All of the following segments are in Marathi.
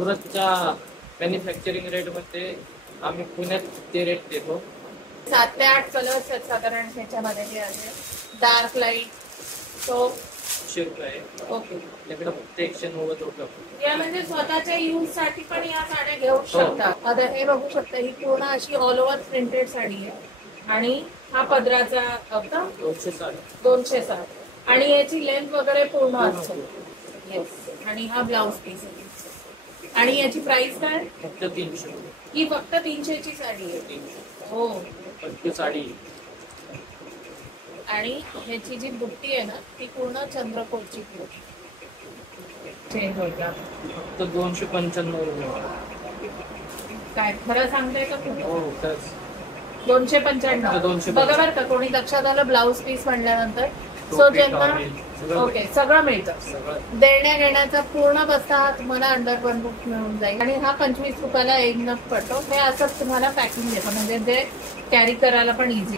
सुरतच्या मॅन्युफॅक्चरिंग रेट मध्ये आम्ही पुण्यात ते रेट देतो. 7 ते 8 कलर्स आहेत साधारण ह्याच्यामध्ये. हे आहे डार्क लाईट तो 100 रुपये. ओके. आपल्याकडे फक्त 190 रुपये. या म्हणजे स्वतःच्या यूज साठी पण या साड्या घेऊ शकता. आता हे बघू शकता, ही पूर्ण अशी ऑल ओव्हर प्रिंटेड साडी आहे आणि हा पदराचा 260 आणि याची लेंथ वगैरे पूर्ण असते. येस. आणि हा ब्लाउज पीस आहे आणि याची प्राइस काय? फक्त 300. ही फक्त 300 ची साडी आहे. हो, फक्त साडी. आणि ह्याची जी बुट्टी आहे ना ती पूर्ण चंद्रकोरची चेंज होता. फक्त 295 रुपये. काय खरं सांगताय का तुम्ही? हो, खरंच. 295. बघा बरं का, कोणी लक्षात आलं ब्लाउज पीस म्हणल्यानंतर. सो ज्यांना ओके सगळं मिळतं. देण्या घेण्याचा पूर्ण बस्ता हा तुम्हाला अंडर 1 बुक मिळून जाईल आणि हा 25 रुपयाला एक नग पडतो. हे असंच तुम्हाला पॅकिंग देतो, म्हणजे ते कॅरी करायला पण इझी.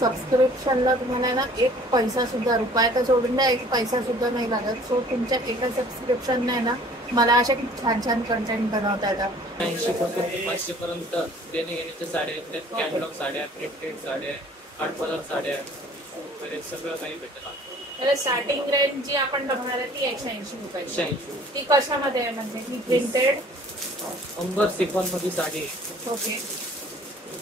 सबस्क्रिप्शनला तुम्हाला ना 1 पैसा सुद्धा, रुपया तर सोडून द्या, 1 पैसा सुद्धा नाही लागत. सो तुमच्या एका सबस्क्रिप्शनने ना मला अशा खूप छान छान कंटेंट बनवता येतात. 80 पासून 500 पर्यंत देणे घेण्याच्या साड्या आहेत. कॅटलॉग साड्या, प्रिंटेड साड्या, आर्ट साड्या वगैरे सगळं काही भेटतं. तर स्टार्टिंग रेंज जी आपण बघणार आहे ती 180 रुपये. ती कशामध्ये आहे म्हणजे ही प्रिंटेड अंबर सिफॉन मध्ये साडी. ओके.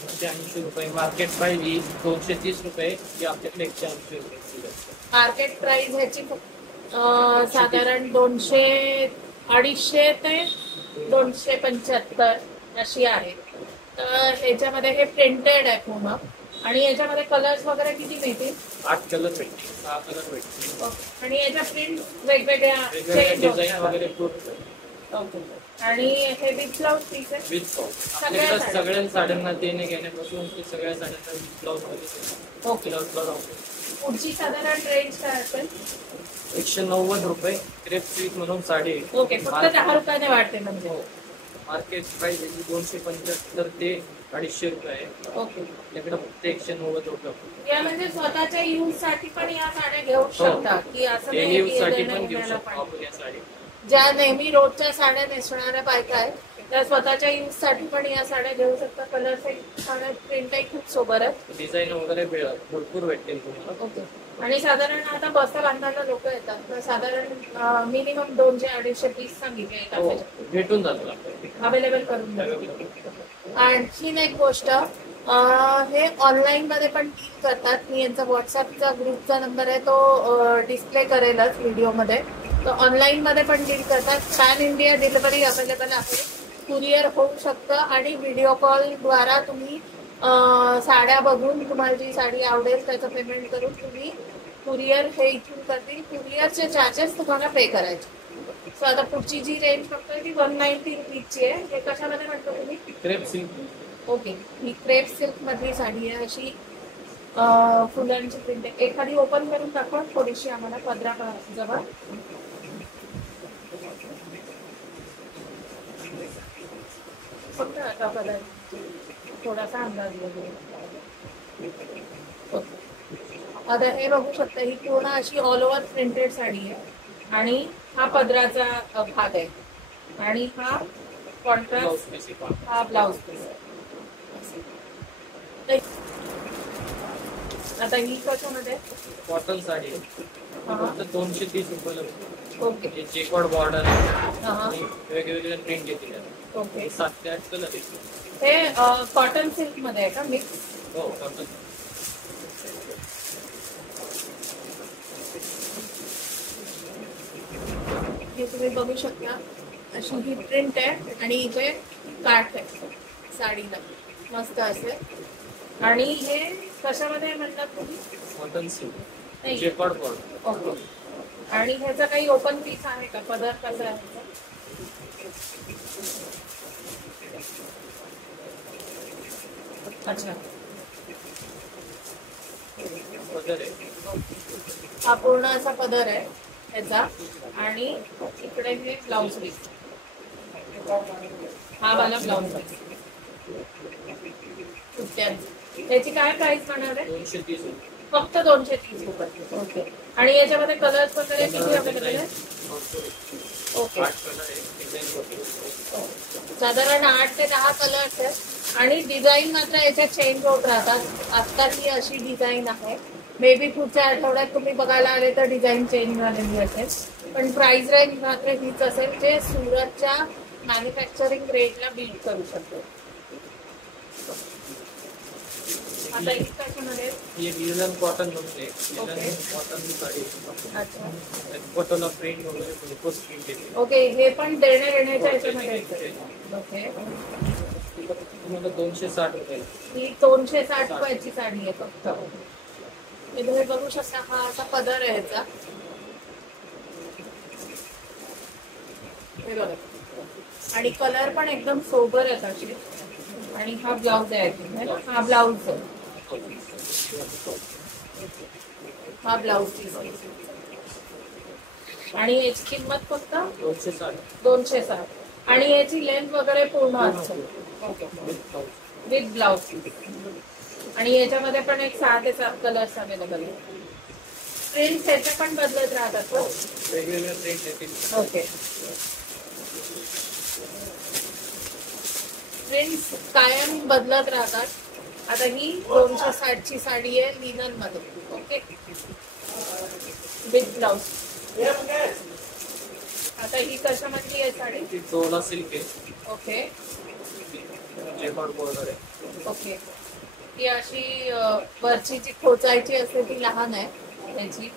180 रुपये. मार्केट प्राइस 230 रुपये. ही आपल्याकडे 180 रुपये. मार्केट प्राइस ह्याची साधारण 200-250 ते 275 अशी आहे. तर ह्याच्यामध्ये हे प्रिंटेड आहे पूर्ण आणि याच्यामध्ये कलर्स वगैरे किती मिळतील? 8 कलर भेटतील, 6 कलर भेटतील. आणि याच्या प्रिंट वेगवेगळ्या डिझाईन वगैरे ओके. आणि हे विथ ब्लाउज पीस आहे. With blouse. सगळ्या साड्यांना देणे घेण्यापासून ते सगळ्या साड्यांना विथ ब्लाउज मध्ये. ओके. पुढची साधारण रेंज काय असेल? 190 रुपये. क्रेप सिल्क म्हणून साडी. ओके. फक्त 10 रुपयाने वाढते म्हणजे. मार्केट प्राइस 275 ते 250 रुपये आहे. ओके. आपल्याकडे फक्त 190 रुपये. या म्हणजे स्वतःच्या यूज साठी पण या साड्या घेऊ शकता की असं नाही? यूज साठी पण घेऊ शकतो आपण या साडी. ज्या नेहमी रोजच्या साड्या नेसणाऱ्या बायका आहेत त्या स्वतःच्या यूज साठी पण या साड्या घेऊ शकता. कलर साड्या प्रिंटही खूप सोबर आहे. डिझाईन वगैरे भरपूर भेटतील तुम्हाला. ओके. आणि साधारण आता बस्ता बांधायला लोक येतात तर साधारण मिनिमम 200-250 पीस सांगितले भेटून जातात, अवेलेबल करून देतात. आणखीन एक गोष्ट, हे ऑनलाईन मध्ये पण डील करतात. मी यांचा व्हॉट्सअपचा ग्रुपचा नंबर आहे तो डिस्प्ले करेलच व्हिडिओमध्ये. तर ऑनलाईन मध्ये पण डील करतात. पॅन इंडिया डिलिव्हरी अवेलेबल आहे. कुरिअर होऊ शकतं आणि व्हिडिओ कॉल द्वारा तुम्ही साड्या बघून तुम्हाला जी साडी आवडेल त्याचं पेमेंट करून तुम्ही कुरिअर हे इथून करतील. कुरिअरचे चार्जेस तुम्हाला पे करायचे. सो आता पुढची जी रेंज फक्त ती 190 रुपीजची आहे. हे कशामध्ये म्हणतो तुम्ही? Crepe silk. ओके. ही क्रेप सिल्क मधली साडी आहे अशी फुलांची प्रिंट. एखादी ओपन करून दाखवा थोडीशी आम्हाला पदरा जवळ. फक्त आता पदर थोडासा अंदाज वगैरे. आता हे बघू शकता, ही पूर्ण अशी ऑल ओव्हर प्रिंटेड साडी आहे आणि हा पदराचा भाग आहे आणि हा कॉन्ट्रास्ट, हा ब्लाउज पीस आहे. आता ही कशामध्ये? कॉटन साडी. फक्त 230 रुपयाला. ओके. चेकवर्ड बॉर्डर आहे. वेगवेगळे प्रिंट येतील. ओके. 7 ते 8 कलर. हे कॉटन सिल्क मध्ये आहे का मिक्स? हो, कॉटन. हे तुम्ही बघू शकता अशी ही प्रिंट आहे आणि इथे काठ आहे साडीला मस्त असे. आणि हे कशामध्ये म्हणतात तुम्ही? Cotton silk. चेकवर्ड बॉर्डर. ओके. आणि ह्याचा काही ओपन पीस आहे का? पदर कसा आहे? अच्छा. हा पूर्ण असा पदर आहे ह्याचा आणि इकडे हे ब्लाउज पीस. हा वाला ब्लाउज पीस त्याची काय प्राइस होणार आहे? 230 रुपये. फक्त 230 रुपये. ओके. आणि याच्यामध्ये कलर्स वगैरे किती अवेलेबल आहे? ओके. साधारण 8 ते 10 कलर्स आहेत आणि डिझाईन मात्र याच्यात चेंज होत राहतात. आता ही अशी डिझाईन आहे. मे बी पुढच्या आठवड्यात तुम्ही बघायला आले तर डिझाईन चेंज झालेली असेल, पण प्राइस रेंज मात्र हीच असेल जे सुरतच्या मॅन्युफॅक्चरिंग रेटला बीट करू शकतो. आता ही कशामध्ये? ये लिनन कॉटन म्हणून आहे. Linen cotton sari. अच्छा, पटोला प्रिंट वगैरे भरपूर प्रिंट येते. ओके. हे पण देण्याच्या याच्यामध्ये येते. ओके. तुम्हाला 260 रुपये. ही 260 रुपयाची साडी आहे फक्त. हे तुम्ही बघू शकता, हा असा पदर आहे याचा. हे बघा, आणि कलर पण एकदम सोबर आहे अशी. आणि हा ब्लाउज आहे ना, हा ब्लाउज आहे. हा ब्लाउज पीस आहे आणि याची किंमत फक्त 260. आणि याची लेंथ वगैरे पूर्ण असते. Okay, with blouse piece. आणि याच्यामध्ये पण एक 6 ते 7 कलर्स अवेलेबल आहे. प्रिंट याचे पण बदलत राहतात. वेगवेगळे प्रिंट येतील. ओके. प्रिंट्स कायम बदलत राहतात. आता ही 260 ची साडी आहे लिनन मध्ये. Okay, with blouse. आता ही कशामधली आहे साडी? ती चोला सिल्क आहे. ओके, जेकॉर्ड बॉर्डर आहे. ओके. ही अशी वरची जी खोचायची असते ती लहान आहे. त्याची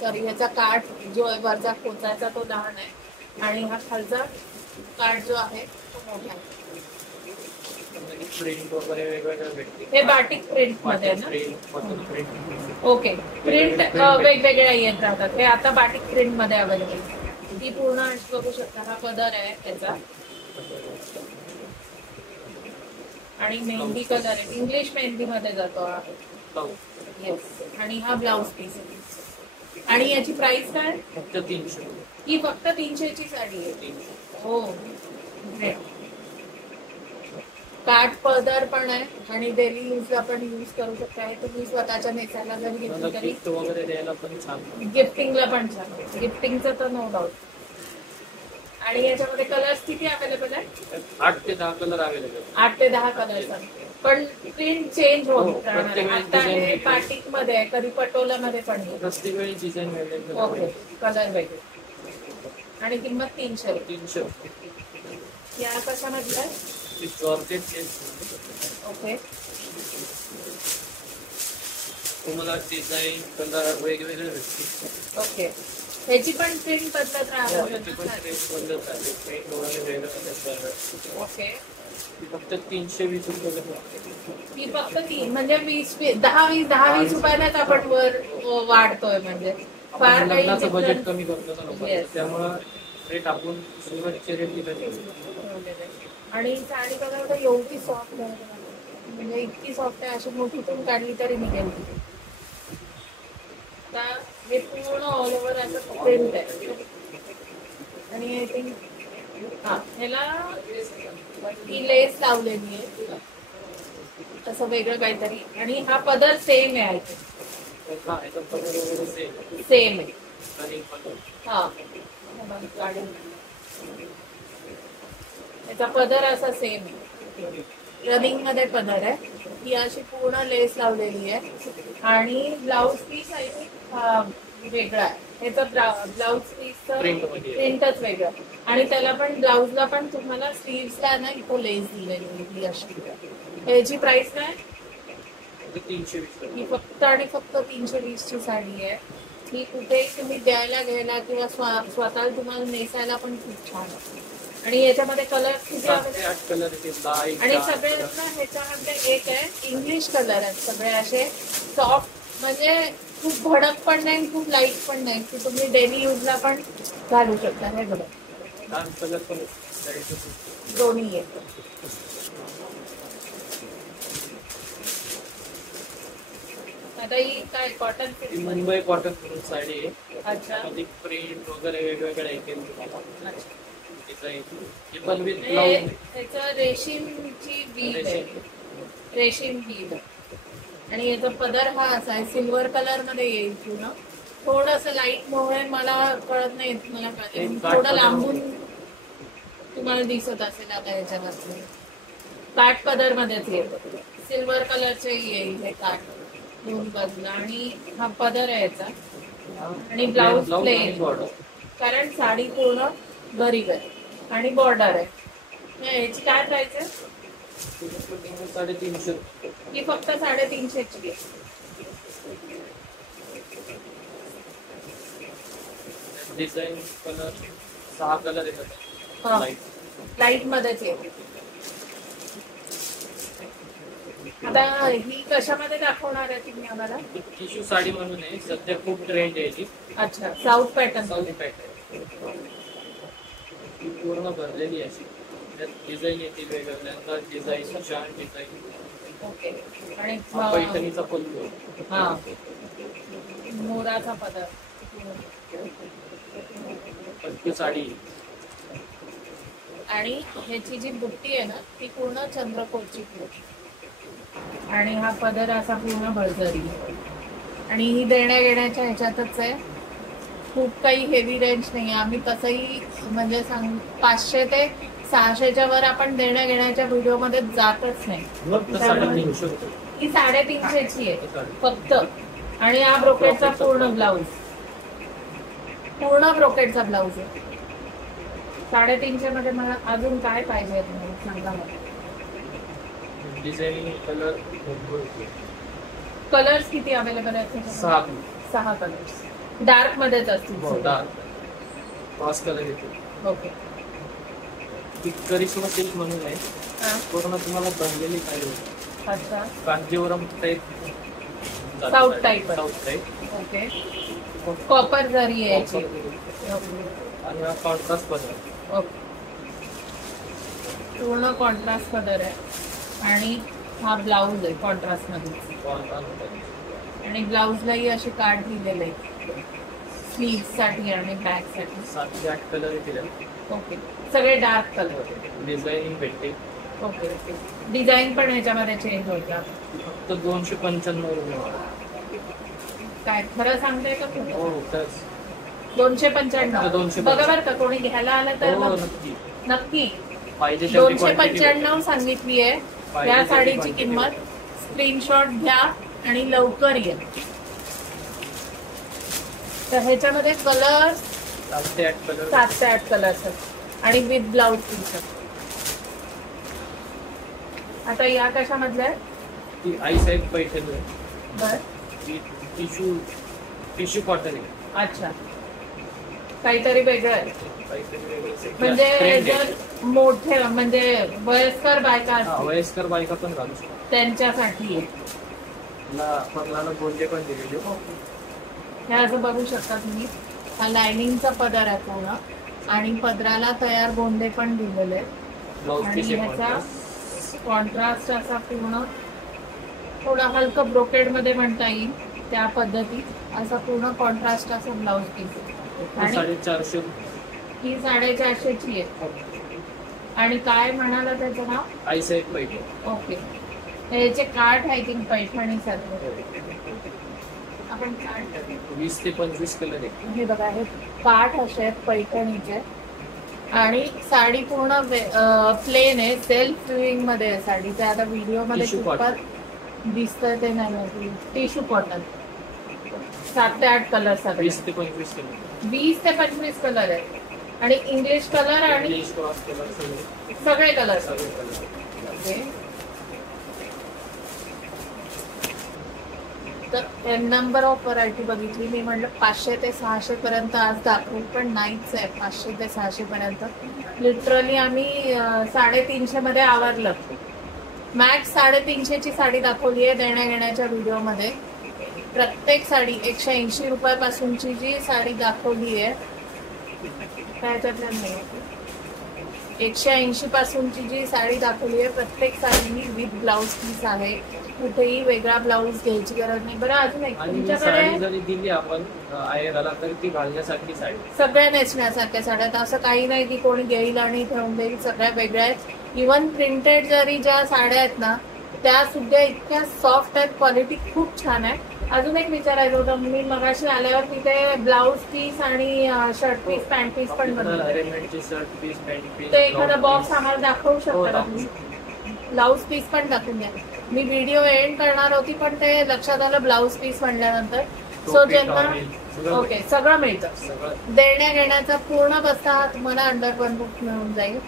सॉरी, ह्याचा काठ जो आहे वरचा खोचायचा तो लहान आहे आणि हा खालचा काठ जो आहे तो मोठा आहे. प्रिंट वगैरे वेगवेगळं भेटते. हे बाटिक प्रिंट मध्ये आहे ना? प्रिंट. ओके. प्रिंट वेगवेगळ्या येत राहतात. हे आता बाटिक प्रिंट मध्ये अवेलेबल. ती पूर्ण बघू शकता. हा पदर आहे त्याचा आणि मेहंदी कलर आहे. इंग्लिश मेहंदी मध्ये जातो हा. येस. आणि हा ब्लाउज पीस आहे. आणि याची प्राइस काय? फक्त 300. ही फक्त 300 ची साडी आहे. हो, ग्रेट. काठ पदर पण आहे आणि डेली यूजला पण यूज करू शकता. हे तुम्ही स्वतःच्या नेसायला जरी घेतली तरी गिफ्ट वगैरे द्यायला पण छान. गिफ्टिंगला पण छान. गिफ्टिंगचं तर नो डाऊट. आणि याच्यामध्ये कलर्स किती अवेलेबल आहे? 8 ते 10 कलर अवेलेबल. 8 ते 10 कलर्स आहेत. पण प्रिंट चेंज होत राहणार आहे. आता हे बाटिक मध्ये आहे, कधी पटोला मध्ये पण आहे. प्रत्येक वेळी डिझाईन वेगवेगळे. ओके, कलर वेगळे. आणि किंमत 300. 300. या कशामधलं आहे? जॉर्जेट. ओके. तुम्हाला डिझाईन कलर वेगवेगळे भेटतील. ओके. ह्याची पण प्रिंट बदलत राहणार. ओके. फक्त 320 रुपये. ही फक्त 3 म्हणजे 10-20 रुपयालाच आपण वर वाढतोय. म्हणजे फार काही लग्नाचं बजेट difference. कमी करतो ना लोक. Yes. त्यामुळे रेट आपण सुरुवातीचे रेट दिले. आणि साडी बघा तर एवढी सॉफ्ट आहे, म्हणजे इतकी सॉफ्ट आहे. अशी मोठीतून काढली तरी निघेल. आता हे पूर्ण ऑल ओव्हर असं प्रिंट आहे. आणि आय थिंक हा ह्याला ही लेस लावलेली आहे तसं वेगळं काहीतरी. आणि हा पदर सेम आहे. सेम आहे. हा, याचा पदर असा सेम आहे. रनिंग मध्ये पदर आहे. ही अशी पूर्ण लेस लावलेली आहे. आणि ब्लाउज पीस आहे वेगळा आहे. ह्याचा ब्लाउज पीस प्रिंटच वेगळं. आणि त्याला पण ब्लाउजला पण तुम्हाला स्लीव्सला ना इथं लेस दिलेली अशी. ह्याची प्राइस काय? 320. ही फक्त आणि फक्त 320 ची साडी आहे. ही कुठेही तुम्ही द्यायला घ्यायला किंवा स्वतःला तुम्हाला नेसायला पण खूप छान आहे. आणि याच्यामध्ये कलर किती आणि सगळे ह्याच्यामध्ये एक आहे इंग्लिश कलर आहेत. सगळे असे सॉफ्ट, म्हणजे खूप भडक पण नाही, खूप लाईट पण नाही, की तुम्ही डेली यूजला पण घालू शकता. हे बघा, दोन्ही आहे. आता ही काय कॉटन? मुंबई कॉटन साडी आहे. अच्छा. प्रिंट वगैरे वेगवेगळे येतील तुम्हाला. त्याचं रेशीमची बीड आहे. रेशीम बीड. आणि याचा पदर हा असा आहे, सिल्वर कलर मध्ये येईल पूर्ण. थोडस लाईट मुळे मला कळत नाही. मला थोडं लांबून तुम्हाला दिसत असेल आता ह्याच्यावरती काठ पदर मध्येच येतो, सिल्वर कलरचे येईल हे काठ दोन बाजूला, आणि हा पदर आहे याचा, आणि ब्लाऊज प्लेन, कारण साडी पूर्ण गरीब आहे आणि बॉर्डर आहे. याची काय प्राइस आहे? 350. ही फक्त 350ची आहे. डिझाईन कलर 6 कलर येतात लाईट मध्येच येते. आता ही कशामध्ये दाखवणार आहे तुम्ही आम्हाला? टिश्यू साडी म्हणून आहे, सध्या खूप ट्रेंड आहे ती. अच्छा, साऊथ पॅटर्न. साऊथ पॅटर्न पूर्ण भरलेली आहे अशी, त्यात डिझाईन येते वेगवेगळ्या डिझाईन, छान डिझाईन. ओके. आणि पैठणीचा पल्लू, हा मोराचा पदर, पल्लू साडी, आणि ह्याची जी बुट्टी आहे ना ती पूर्ण चंद्रकोरची बुट्टी, आणि हा पदर असा पूर्ण बळजरी, आणि ही देण्या घेण्याच्या ह्याच्यातच आहे. खूप काही हेवी रेंज नाही. आम्ही तसंही म्हणजे 500 ते 600च्या वर आपण देण्या घेण्याच्या व्हिडिओ मध्ये जातच नाही. ही 350ची आहे फक्त, आणि हा ब्रोकेटचा पूर्ण ब्लाऊज, पूर्ण ब्रोकेटचा ब्लाऊज आहे. 350 मध्ये मला अजून काय पाहिजे सांगा मला. डिझाईन कलर, कलर्स किती अवेलेबल आहेत? 6 कलर्स. डार्क मध्येच असतील. पाच कलर येते. ओके. करिश्मा सिल्क म्हणून आहे, पूर्ण तुम्हाला बनलेली पाहिजे. अच्छा, Kanjivaram type, south type. Okay. Copper जरी आहे याची, आणि हा कॉन्ट्रास्ट पदर. ओके. पूर्ण कॉन्ट्रास्ट पदर आहे, आणि हा ब्लाऊज आहे कॉन्ट्रास्ट मध्ये, आणि ब्लाऊजलाही असे कार्ड दिलेले आहेत स्लीव्ह साठी आणि बॅक साठी. 7 ते 8 कलर येतील. ओके. सगळे डार्क कलर. डिझाईनिंग भेटते. ओके. डिझाईन पण ह्याच्यामध्ये चेंज होतात. फक्त 295 रुपये. काय खरं सांगते का तुम्ही? हो, 295. बघा बरं का, कोणी घ्यायला आलं तर नक्की. पाहिजे 295 सांगितली आहे या साडीची किंमत. स्क्रीनशॉट घ्या आणि लवकर या. तर ह्याच्यामध्ये कलर 7 ते 8 कलर, 7 ते 8 कलर्स आहेत, आणि विथ ब्लाऊज पीस. आता या कशामधल्या आहे? ती आई साहेब पैठणी आहे. बर. टिश्यू कॉटन आहे. अच्छा, काहीतरी वेगळं आहे. काहीतरी वेगळं. म्हणजे जर मोठे म्हणजे वयस्कर बायका असतील, वयस्कर बायका पण घालू शकतात, त्यांच्यासाठी आहे. गोंडे पण दिलेले. हे असं बघू शकता तुम्ही. हा लायनिंगचा पदर आहे पूर्ण, आणि पदराला तयार गोंडे पण दिलेले आहेत, आणि ह्याचा कॉन्ट्रास्ट असा पूर्ण थोडा हलका ब्रोकेड मध्ये म्हणता येईल त्या पद्धतीत असा पूर्ण कॉन्ट्रास्ट असा ब्लाऊज पीस. आणि 450. ही 450ची आहे. आणि काय म्हणाला त्याचं नाव? आई साहेब पैठणी. ओके. याचे काठ आय थिंक पैठणी सारखे. आपण काठ 20 ते 25 कलर आहे. हे बघा, हे काठ असे आहेत पैठणीचे, आणि साडी पूर्ण प्लेन आहे, सेल्फ विविंग मध्ये आहे साडी. ते आता व्हिडिओ मध्ये दिसतंय ते नाही. Tissue cotton. 7 ते 8 कलर. 20 ते 25 कलर. 20 ते 25 कलर आहे, आणि इंग्लिश कलर आणि सगळे कलर. ओके. तर नंबर ऑफ व्हरायटी बघितली मी. म्हटलं 500 ते 600 पर्यंत आज दाखवू, पण नाहीच आहे. 500 ते 600 पर्यंत लिटरली आम्ही 350 मध्ये आवरलं. मॅक्स 350ची साडी दाखवली आहे देण्या घेण्याच्या व्हिडिओमध्ये. प्रत्येक साडी 180 रुपयापासूनची जी साडी दाखवली आहे त्याच्यातल्या नाही, 180 पासूनची जी साडी दाखवली आहे प्रत्येक साडी विथ ब्लाऊज पीस आहे. कुठेही वेगळा ब्लाऊज घ्यायची गरज नाही. बरं, अजून एक तुमच्याकडे जरी दिली आपण आयराला तर ती घालण्यासारखी साडी, सगळ्या नेसण्यासारख्या साड्या. असं काही नाही की कोणी घेईल आणि ठेवून देईल. सगळ्या वेगळ्या आहेत. इव्हन प्रिंटेड जरी ज्या साड्या आहेत ना त्या सुद्धा इतक्या सॉफ्ट आहेत. क्वालिटी खूप छान आहे, अजून एक विचारायचं होतं, मी मगाशी आल्यावर तिथे ब्लाऊज पीस आणि शर्ट पीस पॅन्ट पीस पण बनवतात. रेडीमेडचे शर्ट पीस, पॅन्ट पीस. ते एखादा बॉक्स आम्हाला दाखवू शकता का तुम्ही? ब्लाऊज पीस पण दाखवून द्या. मी व्हिडिओ एंड करणार होती पण ते लक्षात आलं ब्लाऊज पीस म्हणल्यानंतर. सो ज्यांना ओके सगळं मिळतं. देण्या घेण्याचा पूर्ण बस्ता हा तुम्हाला अंडर वन बुक मिळून जाईल.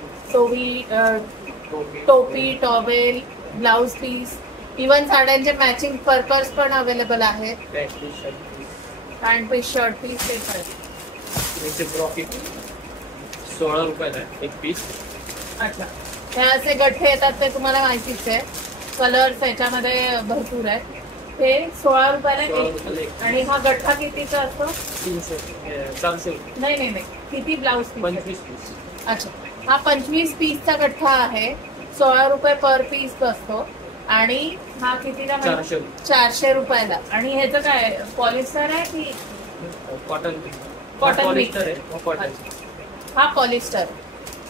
टोपी, टॉवेल, ब्लाऊज पीस, इव्हन साड्यांचे मॅचिंग पर्पज पण अवेलेबल आहेत. पॅन्ट पीस, शर्ट पीस ते पण. 16 रुपयाला एक पीस. अच्छा, हे असे गठ्ठे येतात ते तुम्हाला माहितीच आहे. कलर्स याच्यामध्ये भरपूर आहेत. ते 16 रुपयाला एक. आणि हा गठ्ठा कितीचा असतो? 300. नाही, किती ब्लाऊज पीस? 25 पीस. अच्छा, हा 25 पीसचा गठ्ठा आहे. 16 रुपये पर पीस बसतो. आणि हा कितीला? 400 रुपयाला. आणि ह्याचं काय पॉलिस्टर आहे की कॉटन? पॉलिस्टर आहे. हा पॉलिस्टर.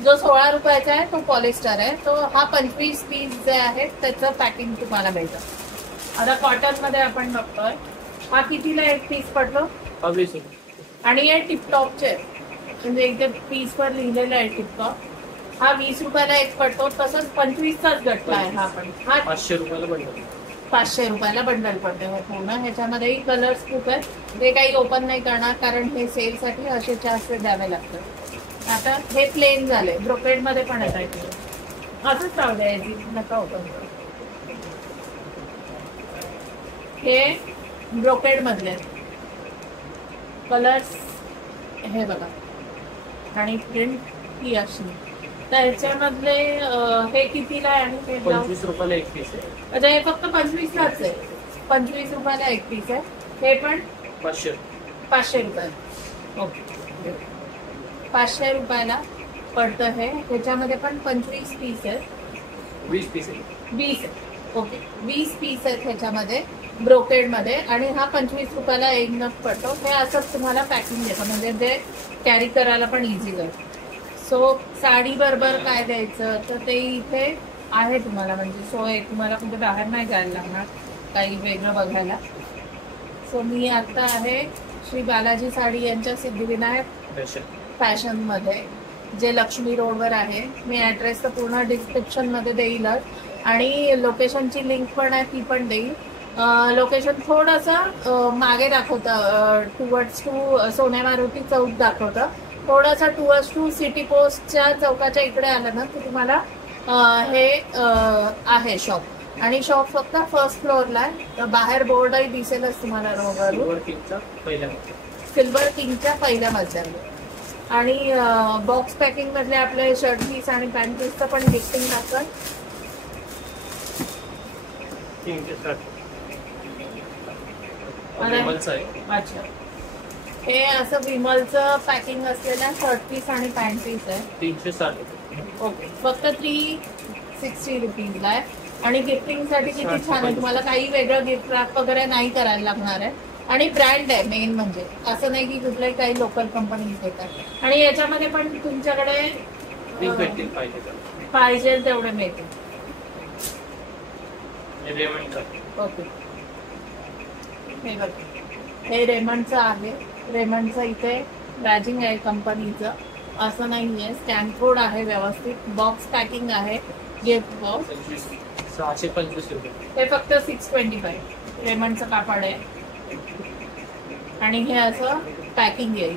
जो 16 रुपयाचा आहे तो पॉलिस्टर आहे. तो हा 25 पीस जे आहे त्याचं पॅकिंग तुम्हाला मिळतं. आता कॉटन मध्ये आपण बघतोय. हा कितीला एक पीस पडतो? 20 रुपये. आणि हे टिपटॉपचे म्हणजे इथे पीस वर लिहिलेलं आहे टिपटॉप. हा 20 रुपयाला एक पडतो. तसंच 25चाच गठ्ठा आहे हा पण. हा 500 रुपयाला बंडल. 500 रुपयाला बंडल पडते पूर्ण. ह्याच्यामध्येही कलर्स खूप आहेत. ते काही ओपन नाही करणार कारण हे सेल साठी असे 400 द्यावे लागतात. आता हे प्लेन झाले. ब्रोकेड मध्ये पण येत असंच राहू द्यायची, नका ओपन. हे ब्रोकेड मधले कलर्स हे बघा. आणि प्रिंट ही अशी. तर ह्याच्यामधले हे कितीला आहे? आणि हे 25 रुपयाला एक पीस आहे. अच्छा, हे फक्त 25लाच आहे. 25 रुपयाला एक पीस आहे. हे पण 500 रुपयाला. ओके, 500 रुपयाला पडतं हे. ह्याच्यामध्ये पण 25 पीस आहेत. 20 पीस आहे. 20 आहे. ओके, 20 पीस आहेत ह्याच्यामध्ये ब्रोकेड मध्ये. आणि हा 25 रुपयाला एक नग पडतो. हे असंच तुम्हाला पॅकिंग देतं म्हणजे ते कॅरी करायला पण इझी जाईल. सो साडी बरोबर काय द्यायचं तर ते इथे आहे तुम्हाला. म्हणजे सोय तुम्हाला कुठे बाहेर नाही जायला लागणार काही वेगळं बघायला. सो मी आता आहे श्री बालाजी साडी यांच्या सिद्धिविनायक फॅशन मध्ये, जे लक्ष्मी रोडवर आहे. मी ऍड्रेस तर पूर्ण डिस्क्रिप्शन मध्ये देईलच. आणि लोकेशनची लिंक पण आहे ती पण देईल. लोकेशन थोडंसं मागे दाखवतं. टुवर्ड्स टू सोने मारुती चौक दाखवतं. थोडंसं टुवर्ड्स टू सिटी पोस्टच्या चौकाच्या इकडे आलं ना की तुम्हाला हे आहे शॉप. आणि शॉप फक्त फर्स्ट फ्लोअरला आहे. बाहेर बोर्डही दिसेलच तुम्हाला रोडवर. सिल्वर किंगच्या पहिल्या मजल्यावर. आणि बॉक्स पॅकिंग मधले आपले शर्ट पीस आणि पॅन्ट पीसचं पण गिफ्टिंग दाखल. अच्छा, हे असं विमलचं पॅकिंग असलेलं शर्ट पीस आणि पॅन्ट पीस आहे. 360. ओके, फक्त 360 रुपीजला आहे. आणि गिफ्टिंग साठी किती छान आहे. तुम्हाला काही वेगळं गिफ्ट रॅप वगैरे नाही करायला लागणार आहे. आणि ब्रँड आहे मेन म्हणजे. असं नाही की कुठल्याही काही लोकल कंपनीज देतात. आणि याच्यामध्ये पण तुमच्याकडे पाहिजे तेवढे मिळतील. ओके, हे बघ, हे रेमंडचं आहे. रेमंडचं इथे बॅजिंग आहे कंपनीचं. असं नाहीये. स्टॅम्प कोड आहे व्यवस्थित. बॉक्स पॅकिंग आहे. गिफ्ट बॉक्स 625 रुपये. हे फक्त 625. रेमंडचं कापड आहे. आणि हे असं पॅकिंग येईल.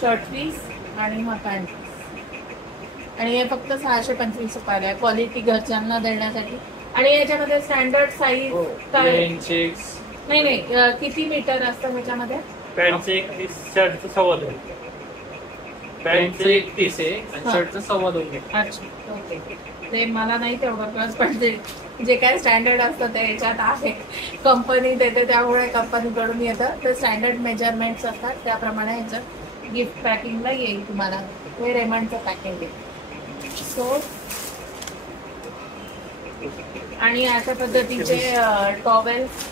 शर्ट पीस आणि हा पॅन्ट पीस. आणि हे फक्त 625 रुपयाला आहे. क्वालिटी घरच्यांना देण्यासाठी. आणि याच्यामध्ये स्टँडर्ड साईज काय? नाही, किती मीटर असतं त्याच्यामध्ये? पॅन्टचं 1 पीस, शर्टचं 2.25. पॅन्टचं 1 पीस आहे आणि शर्टचं 2.25. अच्छा, ओके. ते मला नाही तेवढं प्लस, पण जे काय स्टँडर्ड असतं ते याच्यात आहे. कंपनी देते त्यामुळे कंपनीकडून येतं. ते स्टँडर्ड मेजरमेंट्स असतात त्याप्रमाणे याचं गिफ्ट पॅकिंगला येईल तुम्हाला. हे रेमंडचं पॅकिंग आहे. सो आणि अशा पद्धतीचे टॉवेल्स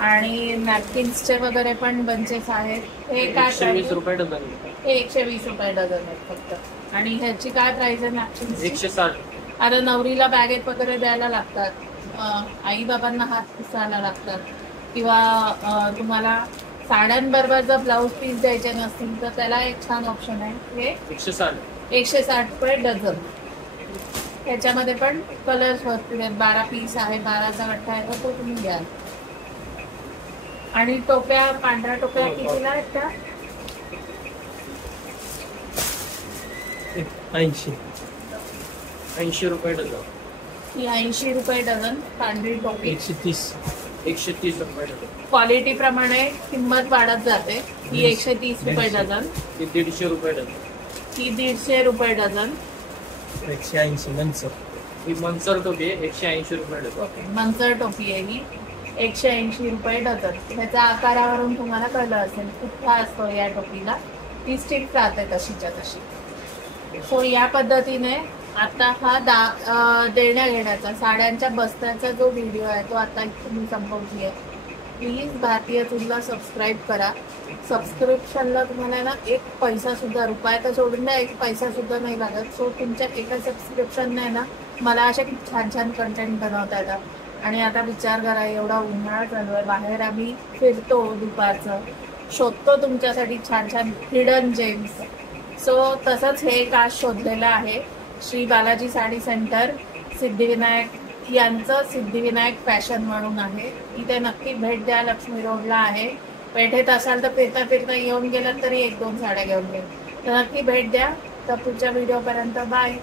आणि नॅपकिन्सचे वगैरे पण बंचेस आहेत. हे काय 120 रुपये डझन. हे 120 रुपये डझन आहेत फक्त. आणि ह्याची काय प्राइस आहे नॅपकिन्स? 160. आता नवरीला बॅगेत वगैरे द्यायला लागतात. आई बाबांना हात पुसायला लागतात. किंवा तुम्हाला साड्यांबरोबर जर ब्लाऊज पीस द्यायचे नसतील तर त्याला एक छान ऑप्शन आहे. हे 160 रुपये डझन. त्याच्यामध्ये पण कलर्स भरपूर आहेत. 12 पीस आहे, 12चा गठ्ठा आहे, तर तो तुम्ही घ्याल. आणि टोप्या, पांढऱ्या टोप्या कितीला आहेत त्या? 80 रुपये डझन. ही 80 रुपये डझन पांढरी टोपी. 130 रुपये डझन. क्वालिटी प्रमाणे किंमत वाढत जाते. ही 130 रुपये डझन. ही 150 रुपये डझन. ही 150 रुपये डझन. 180 मंचर. ही मंचर टोपी आहे, 180 रुपये डझन. ओके, मंचर टोपी आहे ही, 180 रुपये डझन. त्याच्या आकारावरून तुम्हाला कळलं असेल कुठला असतो या टोपीला. ती स्टिक राहते तशीच्या तशी. सो या पद्धतीने आता हा देण्या घेण्याचा साड्यांच्या बस्त्याचा जो व्हिडिओ आहे तो आता तुम्ही संपवली आहे. प्लीज भारतीय चूलला सबस्क्राईब करा. सबस्क्रिप्शनला तुम्हाला ना 1 पैसा सुद्धा, रुपये तर सोडून द्या, 1 पैसा सुद्धा नाही लागत. सो तुमच्या एका सबस्क्रिप्शनने ना मला अशा खूप छान छान कंटेंट बनवता येतात. आणि आता विचार करा, एवढा उन्हाळा चालू आहे, बाहेर आम्ही फिरतो दुपारचं, शोधतो तुमच्यासाठी छान छान हिडन जेम्स. सो तसंच हे एक आज शोधलेलं आहे. श्री बालाजी साडी सेंटर, सिद्धिविनायक यांचं सिद्धिविनायक फॅशन म्हणून आहे. इथे नक्की भेट द्या. लक्ष्मी रोडला आहे. पेठेत असाल तर फिरता फिरता येऊन गेलात तरी 1-2 साड्या घेऊन गेल तर नक्की भेट द्या. तर पुढच्या व्हिडिओपर्यंत बाय.